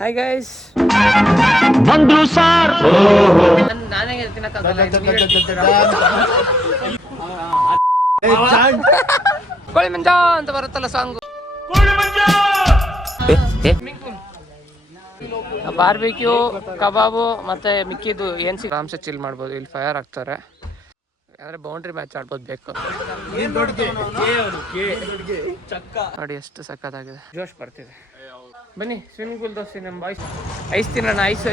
Hi guys, ಬಂದ್ರು sir. ನಾನೇ ತಿನ್ನಕ್ಕಾಗಲ್ಲ. ಕೋಳಿ ಮಂಜ ಅಂತ ಬರುತ್ತಲ್ಲ ಸಾಂಗು. ಬಾರ್ಬಿಕ್ಯೂ, ಕಬಾಬು ಮತ್ತೆ ಮಿಕ್ಕಿದ್ದು ಏನ್ ಆರಾಮ್ಸೆ ಚಿಲ್ ಮಾಡ್ಬೋದು. ಇಲ್ಲಿ ಫೈರ್ ಹಾಕ್ತಾರೆ, ಅಂದ್ರೆ ಬೌಂಡ್ರಿ ಮ್ಯಾಚ್ ಆಡ್ಬೋದು. ಬೇಕು ನೋಡಿ ಎಷ್ಟು ಸಕ್ಕತ್ತಾಗಿದೆ, ಜೋಶ್ ಬರ್ತಿದೆ. ಬನ್ನಿ ಸ್ವಿಮ್ಮಿಂಗ್ ಪೂಲ್ ತೋರಿಸಿ ನಮ್ಮ ಬಾಯ್ಸ್. ಐಸ್ ತಿನ್ನೋಣ, ice.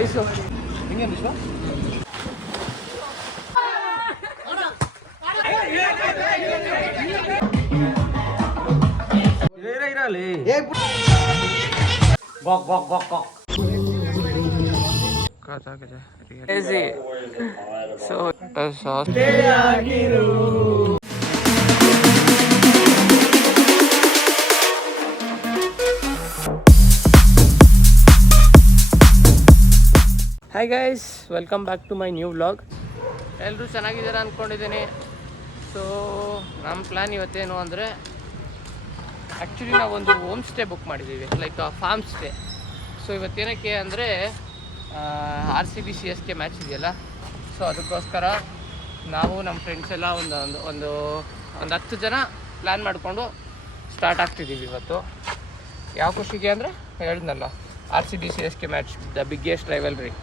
Hi guys, welcome back to my new vlog. ಎಲ್ಲರೂ ಚೆನ್ನಾಗಿದ್ದೀರಾ ಅಂದ್ಕೊಂಡಿದ್ದೀನಿ. ಸೊ ನಮ್ಮ ಪ್ಲ್ಯಾನ್ ಇವತ್ತೇನು ಅಂದರೆ, ಆ್ಯಕ್ಚುಲಿ ನಾವೊಂದು ಹೋಮ್ ಸ್ಟೇ ಬುಕ್ ಮಾಡಿದ್ದೀವಿ, ಲೈಕ್ ಫಾರ್ಮ್ ಸ್ಟೇ. ಸೊ ಇವತ್ತೇನಕ್ಕೆ ಅಂದರೆ RCB CSK ಮ್ಯಾಚ್ ಇದೆಯಲ್ಲ, ಸೊ ಅದಕ್ಕೋಸ್ಕರ ನಾವು ನಮ್ಮ ಫ್ರೆಂಡ್ಸ್ ಎಲ್ಲ ಒಂದು 10 ಜನ ಪ್ಲ್ಯಾನ್ ಮಾಡಿಕೊಂಡು ಸ್ಟಾರ್ಟ್ ಆಗ್ತಿದ್ದೀವಿ ಇವತ್ತು. ಯಾವ ಖುಷಿಗೆ ಅಂದರೆ ಹೇಳಿದ್ನಲ್ಲ, RCB CSK match, the biggest rivalry.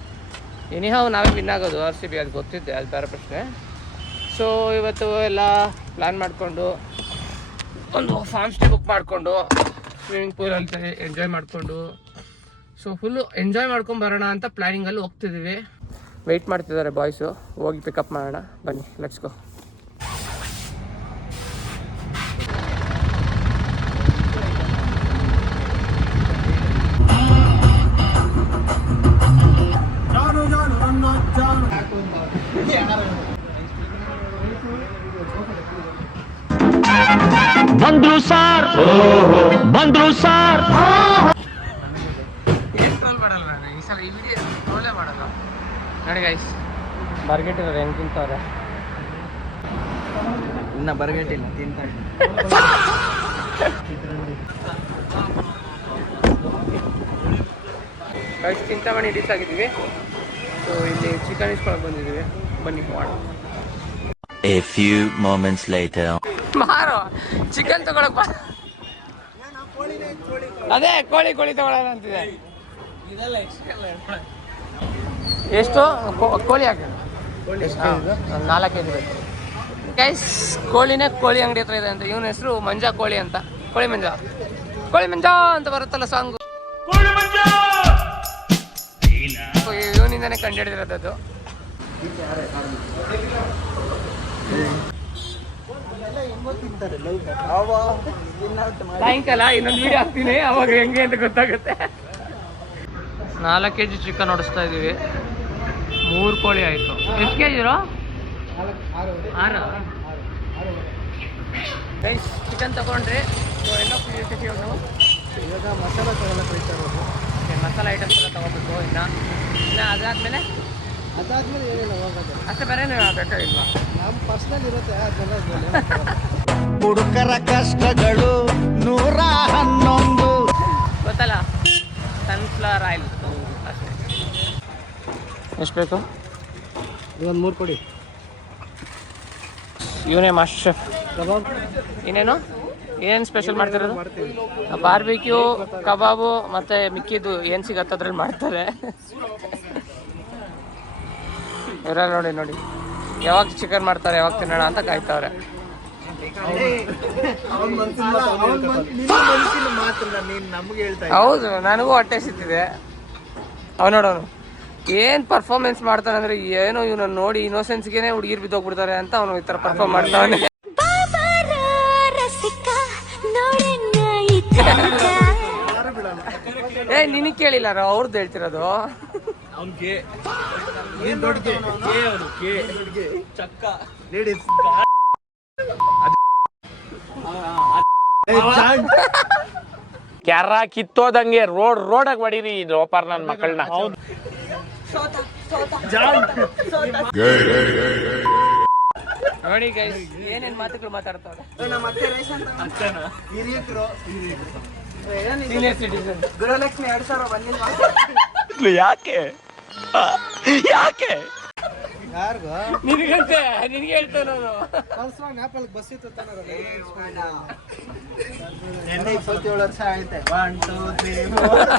Anyhow ನಾವೇ ವಿನ್ ಆಗೋದು RCB, ಅದು ಗೊತ್ತಿದ್ದೆ, ಅದು ಬೇರೆ ಪ್ರಶ್ನೆ. ಸೊ ಇವತ್ತು ಎಲ್ಲ ಪ್ಲ್ಯಾನ್ ಮಾಡಿಕೊಂಡು ಒಂದು ಫಾರ್ಮ್ ಸ್ಟೇ ಬುಕ್ ಮಾಡಿಕೊಂಡು ಸ್ವಿಮ್ಮಿಂಗ್ ಪೂಲಲ್ಲಿ ಎಂಜಾಯ್ ಮಾಡಿಕೊಂಡು, ಸೊ ಫುಲ್ಲು ಎಂಜಾಯ್ ಮಾಡ್ಕೊಂಡು ಬರೋಣ ಅಂತ ಪ್ಲ್ಯಾನಿಂಗಲ್ಲಿ ಹೋಗ್ತಿದ್ದೀವಿ. ವೆಯ್ಟ್ ಮಾಡ್ತಿದ್ದಾರೆ ಬಾಯ್ಸು, ಹೋಗಿ ಪಿಕಪ್ ಮಾಡೋಣ. ಬನ್ನಿ, ಲೆಟ್ಸ್ ಗೋ. ಬಂದ್ರು ಸಾರ್. ನೋಡಿ ಗೈಸ್, ಬರ್ಗೆಟ್ ಇರೋರು ಹೆಂಗೆ ತಿಂತವ್ರೆ. ಇನ್ನು ಬರ್ಗೆಟಿಲ್ಲ, ತಿಂತಾರೆ. ಗೈಸ್, ಚಿಂತಾಮಣಿ ಡಿಸ್ ಆಗಿದ್ದೀವಿ. ಸೊ ಇಲ್ಲಿ ಚಿಕನ್ ಇಸ್ಕೊಳಕ್ಕೆ ಬಂದಿದ್ದೀವಿ. ಬನ್ನಿ ಮಾಡು. A few moments later. ಮಾರೋ ಚಿಕನ್ ತಗೊಳಕ್ ಬಾ. ಅದೇ ಕೋಳಿ ತಗೊಳ್ಳೋಣ ಅಂತಿದೆ. ಎಷ್ಟು ಕೋಳಿ ಹಾಕಿ? 4 kg ಬೇಕು ಗೈಸ್. ಕೋಳಿ ಅಂಗಡಿ ಹತ್ರ ಇದೆ ಅಂತ. ಇವನ ಹೆಸರು ಮಂಜಾ ಕೋಳಿ ಅಂತ. ಕೋಳಿ ಮಂಜ ಅಂತ ಬರುತ್ತಲ್ಲ ಸಾಂಗು. ಇವನಿಂದಾನೆ ಕಂಡು ಹಿಡಿದಿರೋದು. ಸಾಯಂಕಾಲ ಇನ್ನೊಂದು ವಿಡಿಯೋ ಹಾಕ್ತೀನಿ, ಅವಾಗ ಹೆಂಗೆ ಅಂತ ಗೊತ್ತಾಗುತ್ತೆ. 4 kg ಚಿಕನ್ ಹೊಡಿಸ್ತಾ ಇದ್ದೀವಿ. 3 ಕೋಳಿ ಆಯಿತು. ಎಷ್ಟು kg ಇರೋ? 6 ಗೈಸ್. ಚಿಕನ್ ತಗೊಂಡ್ರಿ. ಎಲ್ಲ ನಾವು ಇವಾಗ ಮಸಾಲ ತಗೊಳ್ಳೋಕೆ ಹೋಗ್ತಾ ಇರೋದು. ಮಸಾಲ ಐಟಮ್ಸ್ ಎಲ್ಲ ತೊಗೋಬೇಕು. ಇನ್ನು ಅದಾದಮೇಲೆ ಏನಿಲ್ಲ, ಹೋಗೋದು ಅಷ್ಟೇ. ಬೇರೆ ಬೇಕಾಗಿಲ್ವಾ? ನಮ್ಮ ಪರ್ಸ್ನಲ್ ಇರುತ್ತೆ ಅದೆಲ್ಲ. ಹುಡುಕರ ಕಷ್ಟಗಳು 111 ಗೊತ್ತಲ್ಲ, ಸನ್ಫ್ಲವರ್ ಆಯಿಲ್ ಅಷ್ಟೇ. ಎಷ್ಟು ಬೇಕು? ಇದೊಂದು 3 ಕೊಡಿ. ಇವನೇ ಮಾಸ್ಟರ್ ಶೆಫ್. ಕಬಾಬ್ ಏನೇನು ಸ್ಪೆಷಲ್ ಮಾಡ್ತಿರೋದು? ಬಾರ್ಬಿಕ್ಯೂ, ಕಬಾಬು ಮತ್ತು ಮಿಕ್ಕಿದ್ದು ಏನು ಸಿಗತ್ತೆ ಅದ್ರಲ್ಲಿ ಮಾಡ್ತಾರೆ. ಇವರೆಲ್ಲ ನೋಡಿ ಯಾವಾಗ ಚಿಕನ್ ಮಾಡ್ತಾರೆ, ಯಾವಾಗ ತಿನ್ನೋಣ ಅಂತ ಕಾಯ್ತವ್ರೆ. ಹೌದು, ನನಗೂ ಹೊಟ್ಟೆ ಸಿಗ್ತಿದೆ. ಅವನೋಡವನು ಏನು ಪರ್ಫಾರ್ಮೆನ್ಸ್ ಮಾಡ್ತಾನೆ ಅಂದರೆ, ಏನೋ ಇವನನ್ನು ನೋಡಿ ಇನ್ನೋಸೆನ್ಸ್ಗೆ ಹುಡುಗಿರು ಬಿದ್ದೋಗ್ಬಿಡ್ತಾರೆ ಅಂತ ಅವನು ಈ ಥರ ಪರ್ಫಾರ್ಮ್ ಮಾಡ್ತಾನೆ. ನಿನಗೆ ಕೇಳಿಲ್ಲ, ಅವ್ರದ್ದು ಹೇಳ್ತಿರೋದು. ಕ್ಯಾರ ಕಿತ್ತೋದಂಗೆ ರೋಡಾಗ ಹೊಡೀರಿ ಲೋಪಾರ್ ನನ್ನ ಮಕ್ಕಳನ್ನ. ನೋಡಿ ಗೈಸ್, ಏನೇನ್ ಮಾತುಗಳು ಮಾತಾಡ್ತಾರೆ. ಹಿರಿಯಕರು ಸೀನಿಯರ್ ಸಿಟಿಸನ್. ಗೃಹಲಕ್ಷ್ಮಿ 2000 ಬಂದಿಲ್ಲ. ಯಾಕೆ ಯಾಕೆ ಯಾರಿಗೋ ನಿನಗಂತೆ ನಿನಗೆ ಹೇಳ್ತೇನೆ ನಾನು. ಕಳ್ಸುವಾಗ ನ್ಯಾಪಲ್ಲಿ ಬಸ್ ಇತ್ತು ತಾನೇ ಎಣ್ಣೆ 27 ವರ್ಷ ಆಯ್ತೆ 1 2 3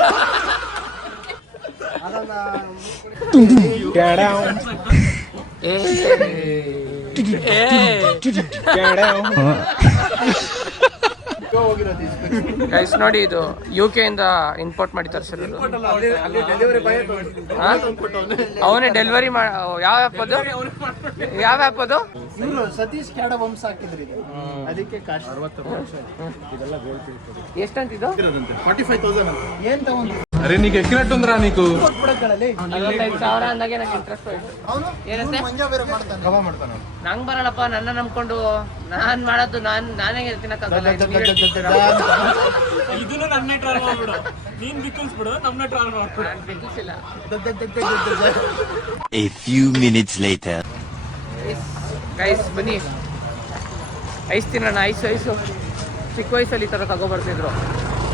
ಗೈಸ್ ನೋಡಿ, ಇದು UK ಇಂದ ಇಂಪೋರ್ಟ್ ಮಾಡಿ ತರಿಸಿರೋದು. ಅವನೇ ಡೆಲಿವರಿ ಯಾವ ಆ್ಯಪ್ ಅದು? ಯಾವ ಆ್ಯಪ್ ಅದು? ಇವರು ಸತೀಶ್ ಕ್ಯಾಡ ವಂಶ ಹಾಕಿದ್ರಿ ಅದಕ್ಕೆ ಕಾಶ್ 60 ವರ್ಷ ಎಷ್ಟಂತ ಇದು? 45,000 ಏನ್ ತಗೊಂಡು అరే నీకు ఎక్కినట్టుందిరా నీకు ಕೊಟ್ಬಿಡಕ್ಕಳಲ್ಲಿ 45,000 ಅಂದಾಗೆ ನಂಗೆ ಇಂಟ್ರೆಸ್ಟ್ ಹೋಯ್ತು. ಅವನು ಏನಂತೆ? ಮಂಜ ಬೇರೆ ಮಾಡ್ತಾನೆ ಕವ ಮಾಡ್ತಾನೆ ನಂಗೆ ಬರಲ್ಲಪ್ಪ, ನನ್ನ ನಂಬ್ಕೊಂಡು ನಾನ್ ಮಾಡೋದು ನಾನೇ ತಿನ್ನಕ್ಕಾಗಲ್ಲ. ಇದನ್ನು ನಮ್ಮನೆ ಟ್ರಾಲ್ ಮಾಡ್ಬಿಡು, ನೀನ್ ಬಿಕ್ಕಲ್ಸ್ಬಿಡು, ನಮ್ಮನೆ ಟ್ರಾಲ್ ಮಾಡ್ಬಿಡು. ನಾನ್ ಬೆಕ್ಕಿಸಿಲ್ಲ. A few minutes later. Guys ಬನ್ನಿ, ಐಸ್ ತಿನ್ನೋಣ. ಐಸು ಚಿಕ್ಕ ವಯಸ್ಸಲ್ಲಿ ಈ ಥರ ತಗೊಬರ್ತಿದ್ರು.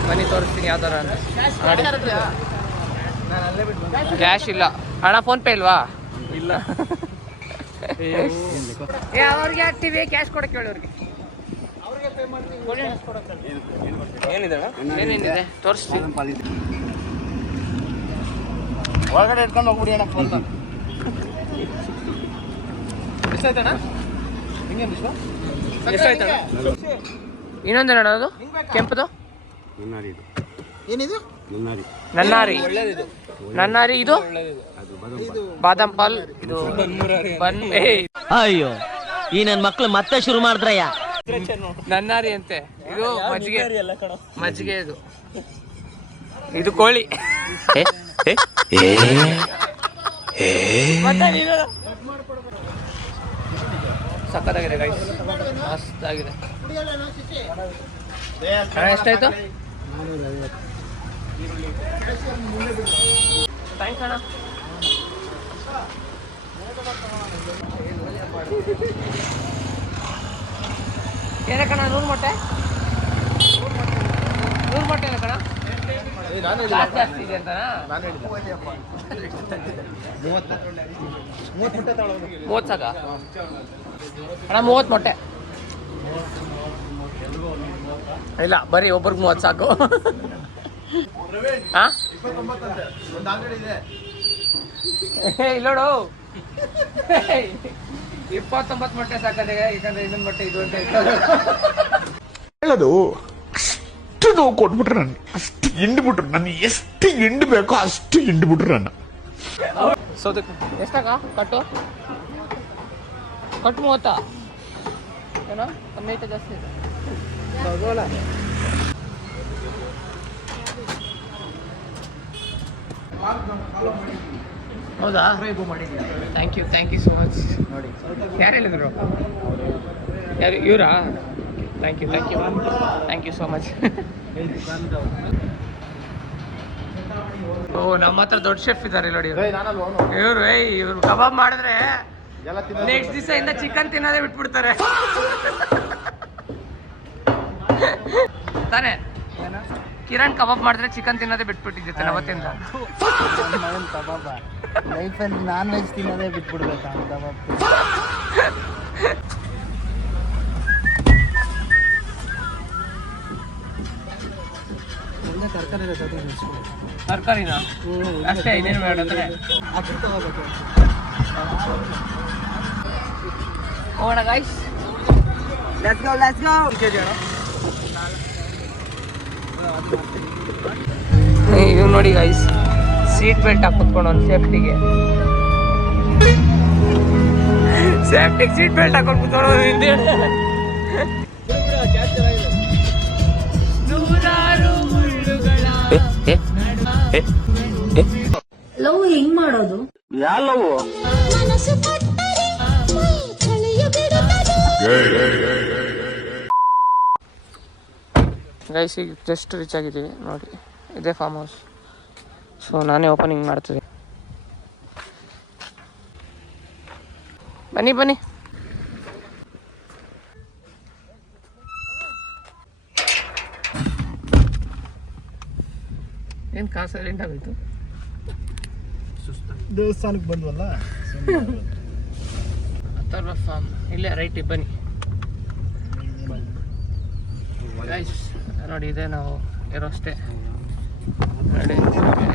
ಬನ್ನಿ ತೋರಿಸ್ತೀನಿ ಯಾವ ಥರ ಅಂತ. ಕ್ಯಾಶ್ ಇಲ್ಲ ಅಣ್ಣ, ಫೋನ್ ಪೇ ಇಲ್ವಾ? ಇಲ್ಲ. ಅವ್ರಿಗೆ ಹಾಕ್ತೀವಿ, ಕ್ಯಾಶ್ ಕೊಡಕ್ಕೆ ಹೇಳಿ ಅವ್ರಿಗೆ. ಏನೇನಿದೆ ತೋರಿಸ್ತೀವಿ. ಒಳಗಡೆ ಇಟ್ಕೊಂಡು ಹೋಗ್ಬಿಡಿ ಅಣ್ಣ ಫೋನ್. ಎಷ್ಟಾಯ್ತಣ್ಣ? ಹಿಂಗೆ ಎಷ್ಟಾಯ್ತಣ್ಣ? ಇನ್ನೊಂದೇನಣ್ಣ ಅದು ಕೆಂಪದು? ಏನಿದು? ನನ್ನಾರಿ. ನನ್ನಾರಿ ಇದು ಬಾದಾಮ್ ಪಾಲ್. ಇದು ಅಯ್ಯೋ ಈ ನನ್ ಮಕ್ಳು ಮತ್ತೆ ಶುರು ಮಾಡಿದ್ರಯ್ಯ. ನನ್ನಾರಿ ಅಂತೆ. ಇದು ಮಜ್ಜಿಗೆ ಇದು. ಇದು ಕೋಳಿ. ಸಕ್ಕತ್ತಾಗಿದೆ ಗೈಸ್, ಮಸ್ತಾಗಿದೆ. ಎಷ್ಟಾಯ್ತು? ಥ್ಯಾಂಕ್ಸ್ ಅಣ್ಣ. ಏನಕ್ಕಣ್ಣ 100 ಮೊಟ್ಟೆ? 100 ಮೊಟ್ಟೆ ಏನಕ್ಕಣ್ಣ? ಜಾಸ್ತಿ ಇದೆ ಅಂತನಾ? 30 ಸಾಕ ಅಣ್ಣ? 30 ಮೊಟ್ಟೆ ಇಲ್ಲ, ಬರೀ ಒಬ್ರಿಗೆ 30 ಸಾಕು. ಇಲ್ಲೋಡು 29 ಮೊಟ್ಟೆ ಸಾಕದೆ, ಯಾಕಂದ್ರೆ ಇನ್ನೊಂದು ಮೊಟ್ಟೆ ಇದು ಅಂತ ಹೇಳೋದು ಅಷ್ಟು ನೋವು ಕೊಟ್ಬಿಟ್ರು ನನ್ನ, ಅಷ್ಟು ಹಿಂಡ್ಬಿಟ್ರು ನನ್ನ, ಎಷ್ಟು ಹಿಂಡ್ಬೇಕೋ ಅಷ್ಟು ಹಿಂಡ್ಬಿಟ್ರು ನನ್ನ. ಎಷ್ಟಾಗ ಕಟ್ಟು? ಕಟ್ಟು 30 ಏನೋ ಕಮ್ಮಿ ಐತೆ ಜಾಸ್ತಿ ಇದೆ? ಹೌದಾ? Thank you so much. ಯಾರು ಹೇಳಿದ್ರು? ಯಾರು ಇವರಾ? Thank you so much. ಓ, ನಮ್ಮ ಹತ್ರ ದೊಡ್ಡ ಶೆಫ್ ಇದ್ದಾರೆ ನೋಡಿ ಇವರು ಕಬಾಬ್ ಮಾಡಿದ್ರೆ ನೆಕ್ಸ್ಟ್ ದಿವಸ ಇಂದ ಚಿಕನ್ ತಿನ್ನೋದೇ ಬಿಟ್ಬಿಡ್ತಾರೆ ತಾನೇ? ಕಿರಣ್ ಕಬಾಬ್ ಮಾಡಿದ್ರೆ ಚಿಕನ್ ತಿನ್ನೋದೇ ಬಿಟ್ಬಿಟ್ಟಿದ್ದೆ ಅವತ್ತಿಂದ. ಕಬಾಬ ಲೈಫಲ್ಲಿ ನಾನ್ ವೆಜ್ ತಿನ್ನೋದೇ ಬಿಟ್ಬಿಡ್ಬೇಕಾ ಕಬಾಬ್? ಒಳ್ಳೆ ತರಕಾರಿ ತರಕಾರಿನ ಅಷ್ಟೇ, ಇನ್ನೇನು ಬೇಡ ಅಂದ್ರೆ ಅಕ್ಕಿ ತಗೋಬೇಕು. ಹೋಗೋಣ ಗಾಯ್ಸ್, ಲೆಟ್ಸ್ ಗೋ. ಇವ್ ನೋಡಿ ಗೈಸ್, ಸೀಟ್ ಬೆಲ್ಟ್ ಹಾಕಿ ಕುತ್ಕೊಂಡು ಒಂದು ಸೇಫ್ಟಿಗೆ ಸೀಟ್ ಬೆಲ್ಟ್ ಹಾಕೊಂಡು ಕುತ್ಕೊಂಡು ಹಿಂದೆ ನೂರಾರು ಮುಳ್ಳುಗಳ ಲವ್ ಹೆಂಗ್ ಮಾಡೋದು? ಗೈಸ್ ಈಗ ಜಸ್ಟ್ ರೀಚ್ ಆಗಿದ್ದೀವಿ ನೋಡಿ, ಇದೇ ಫಾರ್ಮ್ ಹೌಸ್. ಸೊ ನಾನೇ ಓಪನಿಂಗ್ ಮಾಡ್ತಿದ್ದೆ. ಬನ್ನಿ ಏನು ಕಾರ್ ಸೈಲೆಂಟ್ ಆಗೋಯ್ತು? ದೇವಸ್ಥಾನಕ್ಕೆ ಬಂದ್ವಲ್ಲ ಅಥರ್ವ ಫಾರ್ಮ್ ಇಲ್ಲೇ ರೈಟ್ ಬನ್ನಿ ಗೈಸ್. ನೋಡಿ ಇದೆ ನಾವು ಇರೋಷ್ಟೇ ನೋಡಿ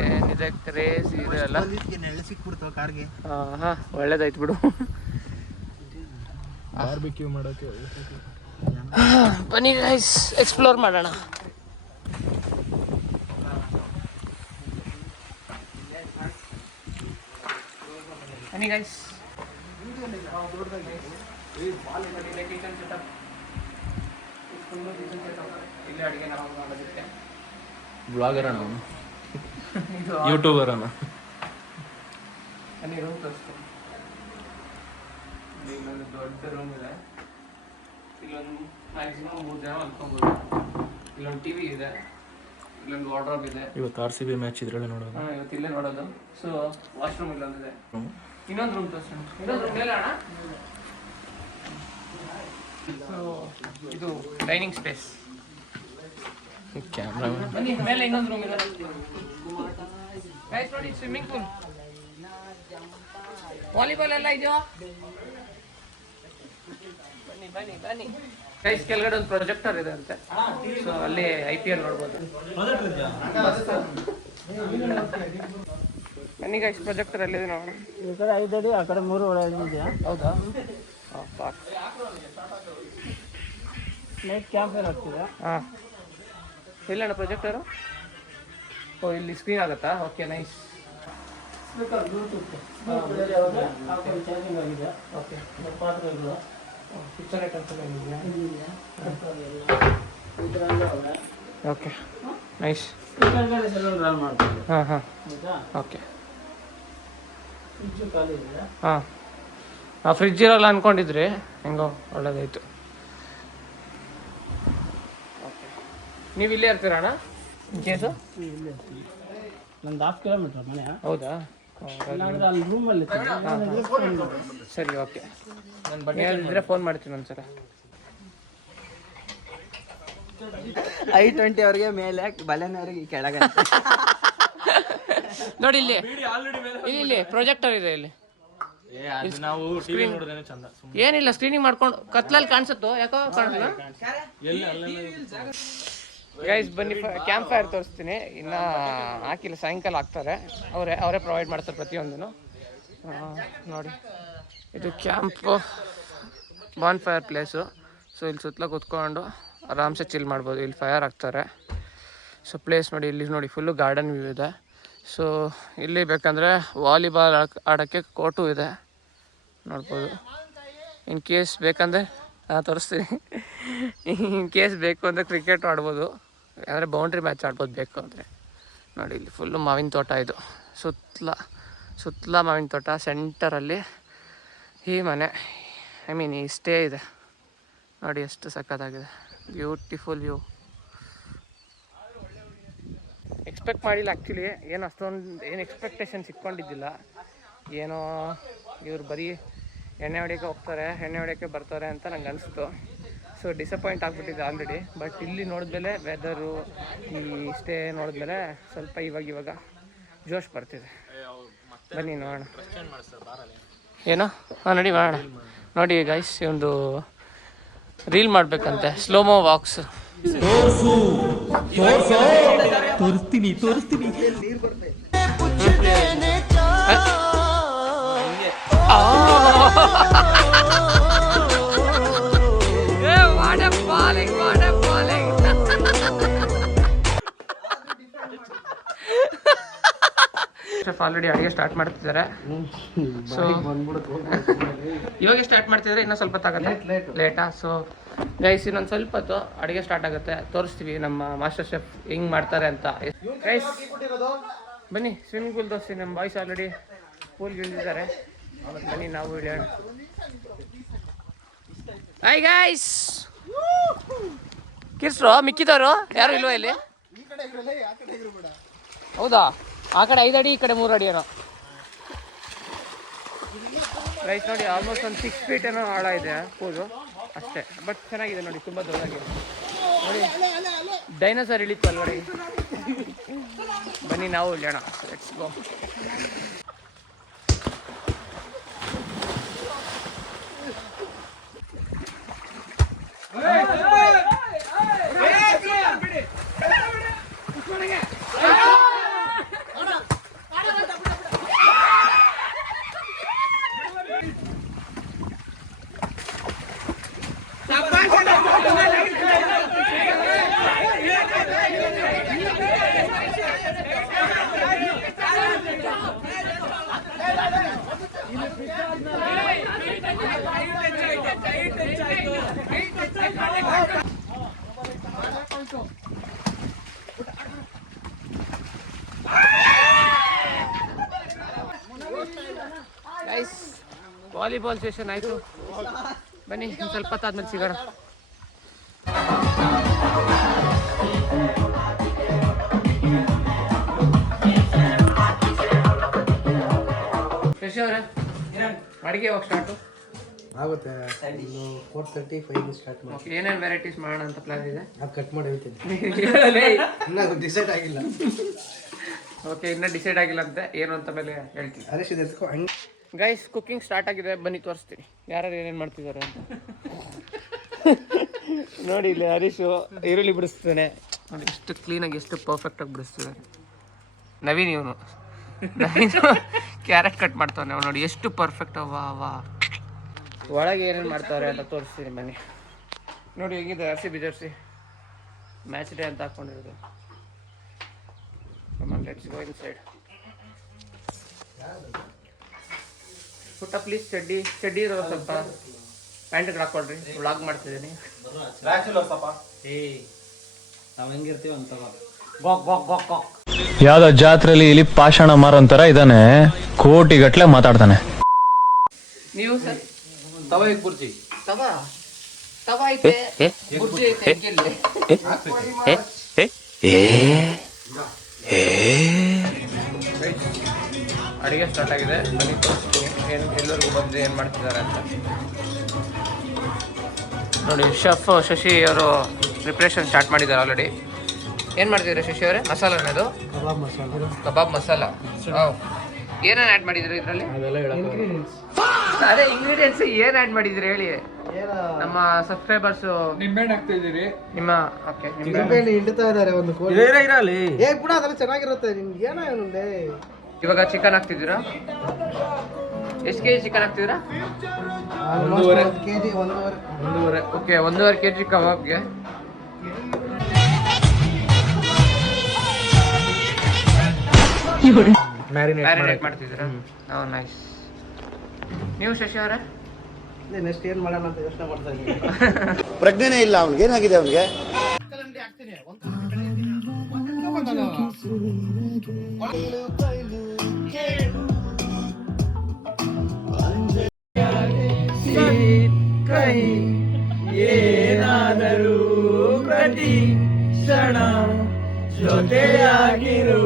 ಏನಿದೆ ಕ್ರೇಜ್ ಇದೆ ಅಲ್ಲ. ನೆಳೆ ಸಿಕ್ಬಿಡ್ತಾವ ಕಾರ್ಗೆ. ಹಾಂ ಒಳ್ಳೇದಾಯ್ತು ಬಿಡು. ಬಾರ್ಬಿಕ್ಯೂ ಮಾಡೋಕೆ ಬನ್ನಿ ಗೈಸ್ ಎಕ್ಸ್ಪ್ಲೋರ್ ಮಾಡೋಣ. ಬನ್ನಿ ಗೈಸ್. ಇಲ್ಲಿ ಅಡುಗೆ ನಾವು ಮಾಡೋದಕ್ಕೆ ಬ್ಲಾಗರ್ ಅಣ್ಣ, ಯೂಟ್ಯೂಬರ್ ಅಣ್ಣ. ಬನ್ನಿ ರೂಮ್ ತೋರಿಸ್ತೀನಿ. ಇಲ್ಲೊಂದು ದೊಡ್ಡ ರೂಮ್ ಇದೆ. ಇಲ್ಲೊಂದು ಮ್ಯಾಕ್ಸಿಮಮ್ 3 ಜನ ಅನ್ಕೊಬೋದು. ಇಲ್ಲೊಂದು ಟಿವಿ ಇದೆ, ಇಲ್ಲೊಂದು ವಾರ್ಡ್ರೋಬ್ ಇದೆ. ಇವತ್ತು RCB ಮ್ಯಾಚ್ ಇದ್ರಲ್ಲೇ ನೋಡೋದು. ಹಾಂ ಇವತ್ತು ಇಲ್ಲೇ ನೋಡೋದು. ಸೊ ವಾಶ್ರೂಮ್ ಇಲ್ಲೊಂದಿದೆ. ಇನ್ನೊಂದು ರೂಮ್ ತೋರಿಸೋಣ. ಇನ್ನೊಂದು ರೂಮ್ ಮೇಲೆ ಅಣ್ಣ. ಸೊ ಇದು ಡೈನಿಂಗ್ ಸ್ಪೇಸ್. ಕ್ಯಾಮ್ರಾ ಬನ್ನಿ ಮೇಲೆ ಇನ್ನೊಂದು ರೂಮ್ ಇದೆ. ಗೈಸ್ ನೋಡಿ ಸ್ವಿಮ್ಮಿಂಗ್ ಪೂಲ್, ವಾಲಿಬಾಲ್ ಎಲ್ಲ ಇದೆಯೋ. ಬನ್ನಿ ಬನ್ನಿ ಬನ್ನಿ ಗೈಸ್. ಕೆಳಗಡೆ ಒಂದು ಪ್ರೊಜೆಕ್ಟರ್ ಇದೆ ಅಂತೆ. ಸೊ ಅಲ್ಲಿ IPL ನೋಡ್ಬೋದು. ಬನ್ನಿ ಗೈಸ್, ಪ್ರೊಜೆಕ್ಟರ್ ಎಲ್ಲಿದೆ ನೋಡೋಣ. ಈ ಕಡೆ 5 ಅಡಿ, ಆ ಕಡೆ 3 ಒಳಗೆ ಇದೆಯಾ? ಹೌದಾ? ಪಾಕ್. ನೈಟ್ ಕ್ಯಾಂಪ್ ಫೈರ್ ಆಗ್ತಿದೆ. ಹಾಂ ಇಲ್ಲಣ್ಣ ಪ್ರೊಜೆಕ್ಟರು. ಓ ಇಲ್ಲಿ ಸ್ಕ್ರೀನ್ ಆಗುತ್ತಾ? Okay nice. ಚಾರ್ಜಿಂಗ್ ಆಗಿದೆ. ಓಕೆ ಪಾತ್ರೆಗಳು ಕಿಚನ್ ಐಟಮ್ಸ್ ಎಲ್ಲ ಇದೆಯಾ? Okay nice. ಕೆಳಗಡೆ ಸೆಲೆಂಡ್ ರನ್ ಮಾಡ್ತೀವಿ. ಹಾಂ ಹಾಂ ಆಯ್ತಾ? ಓಕೆ. ಫ್ರಿಡ್ಜು ಖಾಲಿ ಇದೆ. ಹಾಂ ಆ ಫ್ರಿಡ್ಜ್ ಇರೋಲ್ಲ ಅಂದ್ಕೊಂಡಿದ್ರಿ, ಹೆಂಗೋ ಒಳ್ಳೇದಾಯ್ತು. ಓಕೆ ನೀವು ಇಲ್ಲೇ ಇರ್ತೀರಣ್ಣ ಇನ್ ಕೇಸು? ಇಲ್ಲೇ ನಂದು 1/2 ಕಿಲೋಮೀಟರ್ ಮನೆ. ಹೌದಾ? ಇಲ್ಲಾಂದ್ರೆ ಅಲ್ಲಿ ರೂಮಲ್ಲಿ ಸರಿ ಓಕೆ. ಹೇಳಿದ್ರೆ ಫೋನ್ ಮಾಡ್ತೀನಿ ಒಂದ್ಸಲ. I20 ಅವ್ರಿಗೆ ಮೇಲೆ, ಬಲೆನವ್ರಿಗೆ ಕೆಳಗೆ. ನೋಡಿ ಇಲ್ಲಿ ಇಲ್ಲಿ ಪ್ರೊಜೆಕ್ಟರ್ ಇದೆ. ಇಲ್ಲಿ ನಾವು ಟಿವಿ ನೋಡೋದೇನೆ ಚಂದ. ಏನಿಲ್ಲ, ಸ್ಕ್ರೀನಿಂಗ್ ಮಾಡ್ಕೊಂಡು ಕತ್ಲಲ್ಲಿ ಕಾಣಿಸುತ್ತೋ? ಯಾಕೋ ಕಾಣಿಸಲ್ಲ. ಗೈಸ್ ಬನ್ನಿ, ಕ್ಯಾಂಪ್ ಫೈರ್ ತೋರಿಸ್ತೀನಿ. ಇನ್ನು ಹಾಕಿಲ್ಲ, ಸಾಯಂಕಾಲ ಹಾಕ್ತಾರೆ. ಅವರೇ ಪ್ರೊವೈಡ್ ಮಾಡ್ತಾರೆ ಪ್ರತಿಯೊಂದೂ. ನೋಡಿ ಇದು ಕ್ಯಾಂಪ್ ಬಾನ್ ಫೈರ್ ಪ್ಲೇಸು. ಸೊ ಇಲ್ಲಿ ಸುತ್ತಲ ಕೂತ್ಕೊಂಡು ಆರಾಮ್ಸೆ ಚಿಲ್ ಮಾಡ್ಬೋದು. ಇಲ್ಲಿ ಫೈರ್ ಹಾಕ್ತಾರೆ. ಸೊ ಪ್ಲೇಸ್ ನೋಡಿ, ಇಲ್ಲಿ ನೋಡಿ ಫುಲ್ಲು ಗಾರ್ಡನ್ ವ್ಯೂ ಇದೆ. ಸೊ ಇಲ್ಲಿ ಬೇಕಂದರೆ ವಾಲಿಬಾಲ್ ಆಡೋಕ್ಕೆ ಕೋರ್ಟು ಇದೆ, ನೋಡ್ಬೋದು. ಇನ್ ಕೇಸ್ ಬೇಕಂದರೆ ತೋರಿಸ್ತೀನಿ. ಇನ್ ಕೇಸ್ ಬೇಕು ಅಂದರೆ ಕ್ರಿಕೆಟ್ ಆಡ್ಬೋದು, ಅಂದರೆ ಬೌಂಡ್ರಿ ಮ್ಯಾಚ್ ಆಡ್ಬೋದು ಬೇಕು ಅಂದರೆ. ನೋಡಿ ಇಲ್ಲಿ ಫುಲ್ಲು ಮಾವಿನ ತೋಟ. ಇದು ಸುತ್ತಲ ಮಾವಿನ ತೋಟ. ಸೆಂಟರಲ್ಲಿ ಈ ಮನೆ, ಈ ಸ್ಟೇ ಇದೆ. ನೋಡಿ ಎಷ್ಟು ಸಖತ್ತಾಗಿದೆ, ಬ್ಯೂಟಿಫುಲ್ ವ್ಯೂ. ಎಕ್ಸ್ಪೆಕ್ಟ್ ಮಾಡಿಲ್ಲ ಆ್ಯಕ್ಚುಲಿ, ಏನು ಅಷ್ಟೊಂದು ಎಕ್ಸ್ಪೆಕ್ಟೇಷನ್ಸ್ ಇಟ್ಕೊಂಡಿದ್ದಿಲ್ಲ. ಏನೋ ಇವ್ರು ಬರೀ ಎಣ್ಣೆ ಹೊಡಿಯೋಕ್ಕೆ ಹೋಗ್ತಾರೆ, ಎಣ್ಣೆ ಹೊಡಿಯೋಕ್ಕೆ ಬರ್ತಾರೆ ಅಂತ ನಂಗೆ ಅನಿಸ್ತು. ಸೊ ಡಿಸಪಾಯಿಂಟ್ ಆಗಿಬಿಟ್ಟಿದೆ ಆಲ್ರೆಡಿ. ಬಟ್ ಇಲ್ಲಿ ನೋಡಿದ್ಮೇಲೆ ವೆದರು, ಈ ಸ್ಟೇ ನೋಡಿದ್ಮೇಲೆ ಸ್ವಲ್ಪ ಇವಾಗ ಜೋಶ್ ಬರ್ತಿದೆ. ಬನ್ನಿ ನೋಡೋಣ. ಏನೋ ಹಾಂ ನಡಿ ಮಾಡೋಣ. ನೋಡಿ ಗೈಸ್, ಒಂದು ರೀಲ್ ಮಾಡಬೇಕಂತೆ, ಸ್ಲೋಮೋ ವಾಕ್ಸ್. ತೋರಿಸ್ತೀನಿ. ಆಲ್ರೆಡಿ ಅಡುಗೆ ಸ್ಟಾರ್ಟ್ ಮಾಡ್ತಿದ್ದಾರೆ. ಸೊ ಇವಾಗ ಸ್ಟಾರ್ಟ್ ಮಾಡ್ತಿದ್ರೆ ಇನ್ನೂ ಸ್ವಲ್ಪ ತಗತ್ತೆ, ಲೇಟಾ? ಸೊ ಗೈಸ್ ಇನ್ನೊಂದು ಸ್ವಲ್ಪ ಹೊತ್ತು ಅಡುಗೆ ಸ್ಟಾರ್ಟ್ ಆಗುತ್ತೆ, ತೋರಿಸ್ತೀವಿ ನಮ್ಮ ಮಾಸ್ಟರ್ ಶೆಫ್ ಹೆಂಗೆ ಮಾಡ್ತಾರೆ ಅಂತ. ಗೈಸ್ ಬನ್ನಿ, ಸ್ವಿಮ್ಮಿಂಗ್ ಪೂಲ್ ತೋರಿಸ್ತೀವಿ. ನಮ್ಮ ಬಾಯ್ಸ್ ಆಲ್ರೆಡಿ ಪೂಲ್ಗೆ ಇಳಿದಿದ್ದಾರೆ. ಬನ್ನಿ ನಾವು ಇಳಿಯೋಣ. Hi guys. ಕಿರ್ಸ್ರು ಮಿಕ್ಕಿದವರು ಯಾರು ಇಲ್ವಾ ಇಲ್ಲಿ? ಹೌದಾ? ಆ ಕಡೆ 5 ಅಡಿ, ಈ ಕಡೆ 3 ಅಡಿ ಏನೋ. ರೈಸ್ ನೋಡಿ, ಆಲ್ಮೋಸ್ಟ್ ಒಂದು 6 ಫೀಟ್ ಏನೋ ಆಳ ಇದೆ ಪೂಲು ಅಷ್ಟೇ. ಬಟ್ ಚೆನ್ನಾಗಿದೆ ನೋಡಿ, ತುಂಬ ದೊಡ್ಡದಾಗಿದೆ ನೋಡಿ. ಡೈನೋಸರ್ ಇಳಿತು ಅಲ್ವಡಿ. ಬನ್ನಿ ನಾವು ಇಳಿಯೋಣ. Let's go. Guys volleyball session ಆಯಿತು. ಬನ್ನಿ ಸ್ವಲ್ಪ ಹೊತ್ತಾದ್ಮೇಲೆ ಸಿಗೋಣ. ಶಶಿ ಅವರೇ ಅಡುಗೆ ಯಾವಾಗ ಸ್ಟಾರ್ಟು ಆಗುತ್ತೆ 4:35 ಸ್ಟಾರ್ಟ್ ಮಾಡಿ. ಓಕೆ, ಏನೇನು ವೆರೈಟೀಸ್ ಮಾಡೋಣ ಅಂತ ಪ್ಲಾನ್ ಇದೆ? ಅದು ಕಟ್ ಮಾಡಿ ಹೇಳ್ತೀನಿ. ಇನ್ನೂ ಡಿಸೈಡ್ ಆಗಿಲ್ಲ. ಓಕೆ, ಇನ್ನೂ ಡಿಸೈಡ್ ಆಗಿಲ್ಲ ಅಂತ ಏನು ಅಂತ ಮೇಲೆ ಹೇಳ್ತೀನಿ. ಹರೀಶ್ ಇದು ಎತ್ಕೊ ಹಂಗೆ. ಗೈಸ್ ಕುಕ್ಕಿಂಗ್ ಸ್ಟಾರ್ಟ್ ಆಗಿದೆ, ಬನ್ನಿ ತೋರಿಸ್ತೀನಿ ಯಾರು ಏನೇನು ಮಾಡ್ತಿದ್ದಾರೆ ಅಂತ. ನೋಡಿ ಇಲ್ಲಿ ಹರೀಶು ಈರುಳ್ಳಿ ಬಿಡಿಸ್ತಾನೆ ನೋಡಿ, ಎಷ್ಟು ಕ್ಲೀನಾಗಿ ಎಷ್ಟು ಪರ್ಫೆಕ್ಟಾಗಿ ಬಿಡಿಸ್ತಿದ್ದಾರೆ. ನವೀನ್ ಇವನು ಕ್ಯಾರೆಟ್ ಕಟ್ ಮಾಡ್ತಾನೆ ಅವ್ನು ನೋಡಿ ಎಷ್ಟು ಪರ್ಫೆಕ್ಟ್. ವಾ ಒಳಗೆ ಏನೇನು ಮಾಡ್ತಾರೆ ಅಂತ ತೋರಿಸ್ತೀನಿ ಬನ್ನಿ. ನೋಡಿ ಹೇಗಿದೆ RCB ಜರ್ಸಿ, ಮ್ಯಾಚ್ ಡೇ ಅಂತ ಹಾಕ್ಕೊಂಡಿರೋದು. Let's go inside. ಪುಟ್ಟ ಪ್ಲೀಸ್ ಚಡ್ಡಿ ಇರೋ ಸ್ವಲ್ಪ ಪ್ಯಾಂಟ್ಗೆ ಹಾಕ್ಕೊಳ್ರಿ, ವ್ಲಾಗ್ ಮಾಡ್ತಿದ್ದೀನಿ. ಯಾವ್ದೋ ಜಾತ್ರೆಯಲ್ಲಿ ಇಲ್ಲಿ ಪಾಷಾಣ ಮಾರೋಂತರ ಇದಾನೆ, ಕೋಟಿಗಟ್ಲೆ ಮಾತಾಡ್ತಾನೆ. ನೀವು ಸರ್ ತವಾ ಐತೆ, ಬುರ್ಜಿ ಐತೆ, ಅಕ್ಕಿಯಲ್ಲಿ. ಅಡುಗೆ ಸ್ಟಾರ್ಟ್ ಆಗಿದೆ, ಬನ್ನಿ ತೋರಿಸ್ತೀನಿ ಏನು ಎಲ್ಲರಿಗೂ ಬಂದು ಏನು ಮಾಡ್ತಿದ್ದಾರೆ ಅಂತ. ನೋಡಿ ಶೆಫ್ ಶಶಿ ಅವರು ಪ್ರಿಪ್ರೇಷನ್ ಸ್ಟಾರ್ಟ್ ಮಾಡಿದ್ದಾರೆ ಆಲ್ರೆಡಿ. ಏನು ಮಾಡ್ತಿದ್ದಾರೆ ಶಶಿ ಅವರೇ? ಮಸಾಲನ ಅದು ಕಬಾಬ್ ಮಸಾಲ. ಏನೇನು ಆ್ಯಡ್ ಮಾಡಿದ್ರು ಇದರಲ್ಲಿ? ಅದೇ ಇಂಗ್ರೀಡಿಯೆಂಟ್ಸ್ ಏನು ಆ್ಯಡ್ ಮಾಡಿದ್ರಿ ಹೇಳಿ. ನಮ್ಮ ಸಬ್ಸ್ಕ್ರೈಬರ್ಸ್ ನಿಂಬೆಹಣ್ಣು ಹಾಕ್ತಾ ಇದ್ದೀರಿ. ನಿಮ್ಮ ಓಕೆ ನಿಂಬೆಹಣ್ಣು ಹಿಂಡ್ತಾ ಇದ್ದಾರೆ ಒಂದು ಕೋಳಿ. ಏ ಕೂಡ ಅದೆಲ್ಲ ಚೆನ್ನಾಗಿರುತ್ತೆ. ನಿಮ್ಗೆ ಏನೋ ಏನುಂಡೆ. ಇವಾಗ ಚಿಕನ್ ಹಾಕ್ತಿದ್ದೀರಾ? ಎಷ್ಟು ಕೆಜಿ ಚಿಕನ್ ಹಾಕ್ತಿದ್ದೀರಾ? 1 kg. 1.5. ಓಕೆ, 1.5 kg ಕಬಾಬ್ಗೆ. ಮ್ಯಾರಿನೇಟ್ ಮಾಡ್ತಿದ್ದೀರಾ? ನೈಸ್. ನೀವು ಶಶಿ ಅವರೇ ನೆಕ್ಸ್ಟ್ ಏನು ಮಾಡೋಣ ಅಂತ ಯೋಚನೆ ಮಾಡ್ತಾ ಇದ್ದೀನಿ. ಪ್ರಜ್ಞೆನೇ ಇಲ್ಲ ಅವ್ನಿಗೆ, ಏನಾಗಿದೆ ಅವನಿಗೆ? ಏನಾದರೂ ಪ್ರತಿ ಕ್ಷಣ ಜೊತೆಯಾಗಿರು,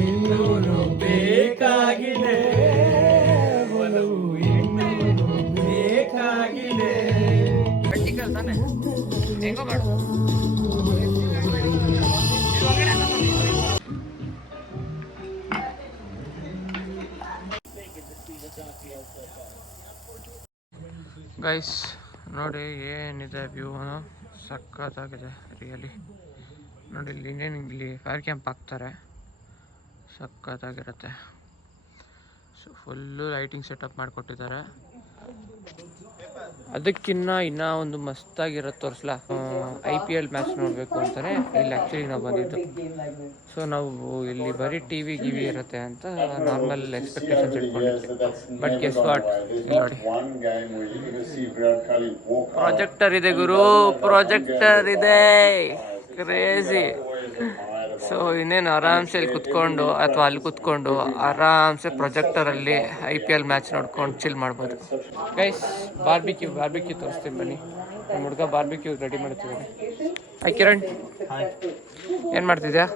ಇನ್ನೂನು ಬೇಕಾಗಿದೆ, ಒಲವು ಇನ್ನೂನು ಬೇಕಾಗಿದೆ. ಹೆಂಗೋ ಮಾಡು. ಗೈಸ್ ನೋಡಿ ಏನಿದೆ ವ್ಯೂ, ಸಕ್ಕತ್ತಾಗಿದೆ ರಿಯಲಿ. ನೋಡಿ ಇಲ್ಲಿ ಫೈರ್ ಕ್ಯಾಂಪ್ ಹಾಕ್ತಾರೆ, ಸಕ್ಕತ್ತಾಗಿರುತ್ತೆ. ಸೊ ಫುಲ್ಲು ಲೈಟಿಂಗ್ ಸೆಟಪ್ ಮಾಡಿಕೊಟ್ಟಿದ್ದಾರೆ. ಅದಕ್ಕಿನ್ನ ಇನ್ನೂ ಒಂದು ಮಸ್ತಾಗಿರೋದು ತೋರಿಸ್ಲಾ? IPL ಮ್ಯಾಚ್ ನೋಡಬೇಕು ಅಂತಾನೆ ಇಲ್ಲಿ ಆ್ಯಕ್ಚುಲಿ ನಾವು ಬಂದಿದ್ದು. ಸೊ ನಾವು ಇಲ್ಲಿ ಬರೀ ಟಿವಿ ಇರುತ್ತೆ ಅಂತ ನಾರ್ಮಲ್ ಎಕ್ಸ್ಪೆಕ್ಟೇಷನ್ಸ್ ಇಟ್ಕೊಂಡಿದ್ವಿ. ಬಟ್ ಗೆಸ್ ವಾಟ್, ಇಲ್ಲಿ ನೋಡಿ ಪ್ರಾಜೆಕ್ಟರ್ ಇದೆ ಗುರು, ಪ್ರಾಜೆಕ್ಟರ್ ಇದೆ, ಕ್ರೇಜಿ. ಸೊ ಇನ್ನೇನು ಆರಾಮ್ಸೆ ಇಲ್ಲಿ ಕುತ್ಕೊಂಡು ಅಥವಾ ಅಲ್ಲಿ ಕುತ್ಕೊಂಡು ಆರಾಮ್ಸೆ ಪ್ರೊಜೆಕ್ಟರಲ್ಲಿ IPL ಮ್ಯಾಚ್ ನೋಡ್ಕೊಂಡು ಚಿಲ್ ಮಾಡ್ಬೋದು. ಗೈಸ್ ಬಾರ್ಬಿಕ್ಯೂ ತೋರಿಸ್ತೀನಿ ಬನ್ನಿ. ನಮ್ಮ ಹುಡುಗ ಬಾರ್ಬಿಕ್ಯೂ ರೆಡಿ ಮಾಡ್ತಿದ್ದಾನೆ. ಹಾಯ್ ಕಿರಣ್, ಏನು ಮಾಡ್ತಿದ್ಯಾ?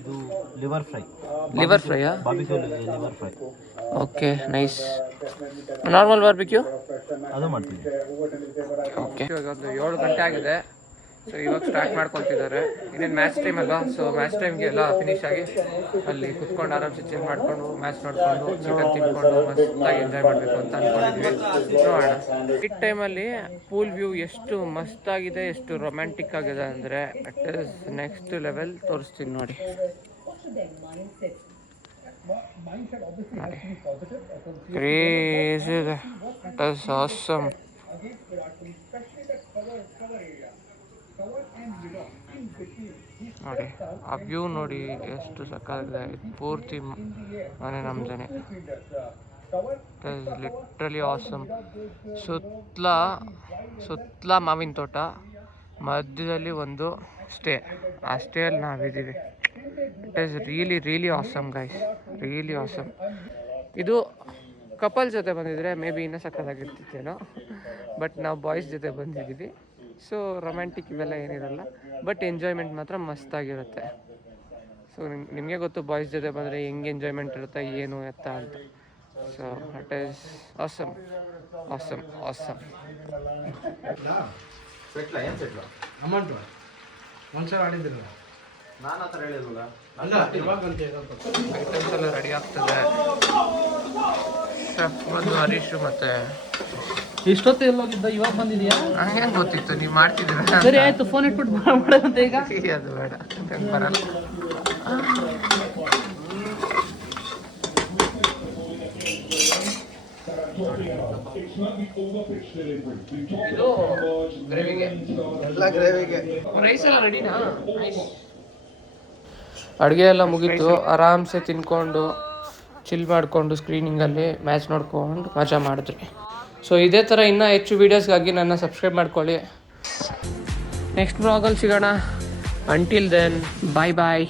ಇದು ಲಿವರ್ ಫ್ರೈಯಾ? Liver fry. Okay, nice. Normal barbecue ಅದು ಮಾಡ್ತೀವಿ. ಓಕೆ, ಇವಾಗ ಒಂದು 7 ಗಂಟೆ ಆಗಿದೆ. ಸೊ ಇವಾಗ ಸ್ಟಾರ್ಟ್ ಮಾಡ್ಕೊತಿದ್ದಾರೆ. ಇನ್ನೇನು ಮ್ಯಾಚ್ ಟೈಮ್ ಅಲ್ವಾ? ಸೊ ಮ್ಯಾಚ್ ಟೈಮ್ಗೆ ಎಲ್ಲ ಫಿನಿಶ್ ಆಗಿ ಅಲ್ಲಿ ಕುತ್ಕೊಂಡು ಆರಾಮ್ಸೆ ಚಿಲ್ ಮಾಡಿಕೊಂಡು ಮ್ಯಾಚ್ ನೋಡಿಕೊಂಡು ಚಿಕನ್ ತಿನ್ಕೊಂಡು ಮಸ್ತಾಗಿ ಎಂಜಾಯ್ ಮಾಡಬೇಕು ಅಂತ ಅಂದ್ಕೊಂಡಿದ್ವಿ. ನೋಡೋಣ. ಈ ಟೈಮಲ್ಲಿ ಪೂಲ್ ವ್ಯೂ ಎಷ್ಟು ಮಸ್ತಾಗಿದೆ, ಎಷ್ಟು ರೊಮ್ಯಾಂಟಿಕ್ ಆಗಿದೆ ಅಂದರೆ ಅಟ್ ಇಸ್ ನೆಕ್ಸ್ಟ್ ಲೆವೆಲ್. ತೋರಿಸ್ತೀನಿ ನೋಡಿ. ಕ್ರೇಜಿ ಇದೆ, ಇಟ್ ಇಸ್ ಆಸಮ್. ನೋಡಿ ಆ ವ್ಯೂ ನೋಡಿ ಎಷ್ಟು ಸಕ್ಕತ್ತಾಗಿದೆ. ಪೂರ್ತಿ ಮನೆ ನಮ್ದೇನೆ. Literally awesome. ಸುತ್ತಲ ಮಾವಿನ ತೋಟ, ಮಧ್ಯದಲ್ಲಿ ಒಂದು ಸ್ಟೇ. ಆ ಸ್ಟೇಯಲ್ಲಿ ನಾವಿದ್ದೀವಿ. It is really awesome guys, really awesome. ಇದು ಕಪಲ್ ಜೊತೆ ಬಂದಿದ್ರೆ ಮೇ ಬಿ ಇನ್ನೂ ಸಕ್ಕತ್ತಾಗಿರ್ತಿತ್ತೇನೋ, ಬಟ್ ನಾವು ಬಾಯ್ಸ್ ಜೊತೆ ಬಂದಿದ್ದೀವಿ. ಸೊ ರೊಮ್ಯಾಂಟಿಕ್ ಇವೆಲ್ಲ ಏನಿರಲ್ಲ, ಬಟ್ ಎಂಜಾಯ್ಮೆಂಟ್ ಮಾತ್ರ ಮಸ್ತಾಗಿರುತ್ತೆ. ಸೊ ನಿಮಗೆ ಗೊತ್ತು ಬಾಯ್ಸ್ ಜೊತೆ ಬಂದರೆ ಹೆಂಗೆ ಎಂಜಾಯ್ಮೆಂಟ್ ಇರುತ್ತೆ ಏನು ಎತ್ತ ಅಂತ. So it is awesome awesome awesome. Amount ಒಂದ್ಸಲ ಆಡಿದ್ರಲ್ಲ, ನಾನು ಆ ಥರ ಹೇಳಿಲ್ವಲ್ಲ. ಅಲ್ಲ ಇವಾಗ ಅಂತ ಐಟಮ್ಸ್ ಎಲ್ಲ ರೆಡಿ ಆಗ್ತದೆ. ಶೆಫ್ ಬಂದು ಹರೀಶು ಮತ್ತೆ ಇಷ್ಟೊತ್ತು ಎಲ್ಲೋಗಿದ್ದ, ಇವಾಗ ಬಂದಿದ್ಯಾ? ನಂಗೇನು ಗೊತ್ತಿತ್ತು ನೀವು ಮಾಡ್ತಿದ್ದೀರ. ಸರಿ ಆಯ್ತು, ಫೋನ್ ಇಟ್ಬಿಟ್ಟು ಮಾಡೋದಂತ ಈಗ. ಅದು ಬೇಡ, ನಂಗೆ ಬರಲ್ಲ. ಇದು ಗ್ರೇವಿಗೆ, ಎಲ್ಲ ಗ್ರೇವಿಗೆ. ರೈಸ್ ಎಲ್ಲ ರೆಡಿನಾ? ಅಡುಗೆ ಎಲ್ಲ ಮುಗೀತು. ಆರಾಮ್ಸೆ ತಿನ್ಕೊಂಡು ಚಿಲ್ ಮಾಡಿಕೊಂಡು ಸ್ಕ್ರೀನಿಂಗಲ್ಲಿ ಮ್ಯಾಚ್ ನೋಡ್ಕೊಂಡು ಮಜಾ ಮಾಡಿದ್ರಿ. ಸೊ ಇದೇ ಥರ ಇನ್ನೂ ಹೆಚ್ಚು ವೀಡಿಯೋಸ್ಗಾಗಿ ನನ್ನ ಸಬ್ಸ್ಕ್ರೈಬ್ ಮಾಡ್ಕೊಳ್ಳಿ. ನೆಕ್ಸ್ಟ್ ಬ್ಲಾಗಲ್ಲಿ ಸಿಗೋಣ. ಅಂಟಿಲ್ ದೆನ್ ಬಾಯ್ ಬಾಯ್.